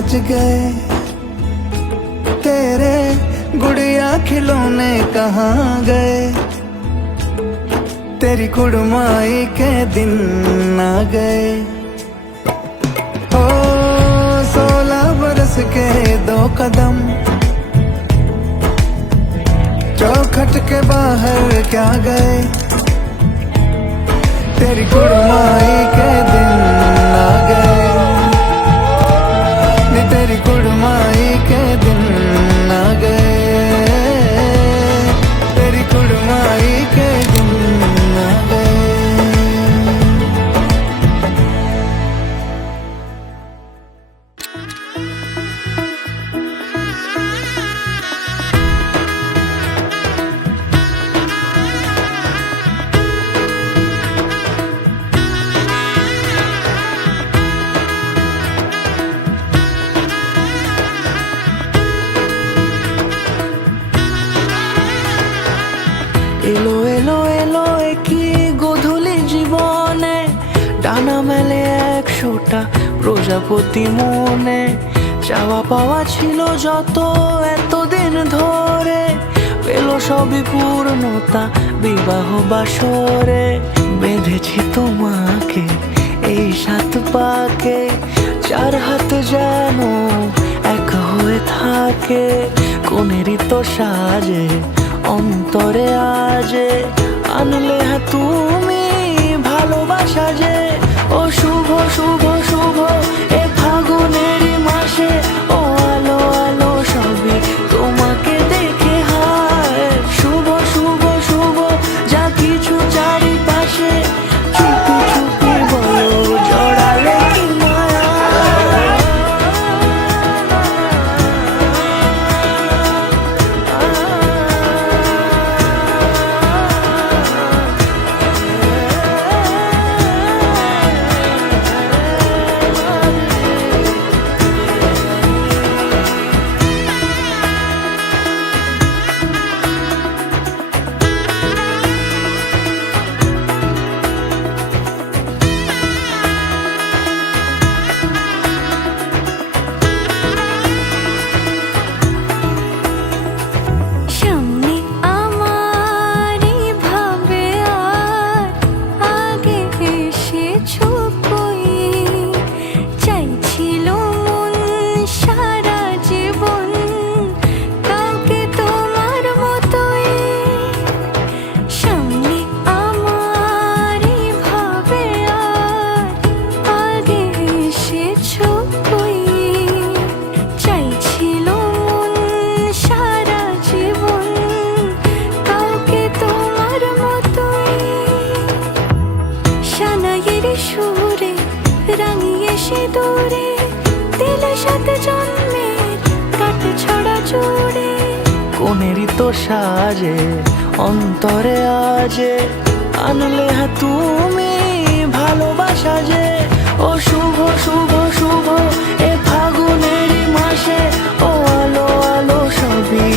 सज गए, तेरे गुड़िया खिलौने कहाँ गए, तेरी कुड़माई के दिन आ गए। ओ 16 बरस के 2 कदम, चौखट के बाहर क्या गए, तेरी कुड़माई के दिन आ गए, नी तेरी कुड़माई के दिन आ गए, तेरी कुड़माई के दिन आ गए। এলো এলো এলো একই গোধূলি জীবনে, ডানা মেলে 100টা প্রজাপতি মনে। চাওয়া পাওয়া ছিল যত এতদিন ধরে, পেল সবই পূর্ণতা বিবাহ বাসরে। বেঁধেছি তোমাকে এই 7 পাকে, 4 হাত যেন এক হয়ে থাকে। কোনেরই তো সাজে অন্তরে আজে, আনলে তুমি ভালোবাসা যে। ও শুভ শুভ শুভ এ ফাগুনেরই মাসে, ও আলো আলো সবই তোমাকে দেখে হায়। শুভ শুভ শুভ যা কিছু চারিপাশে, চুপি চুপি বলো জড়ালে কি মায়া। সুরে রাঙিয়ে সে দূরে, দিলে 7 জন্মের কাট ছড়া জুড়ে। কোনেরই তো সাজে অন্তরে আজে, আনলে তুমি ভালোবাসা যে। ও শুভ শুভ শুভ এ ফাগুনেরই মাসে, ও আলো আলো সবই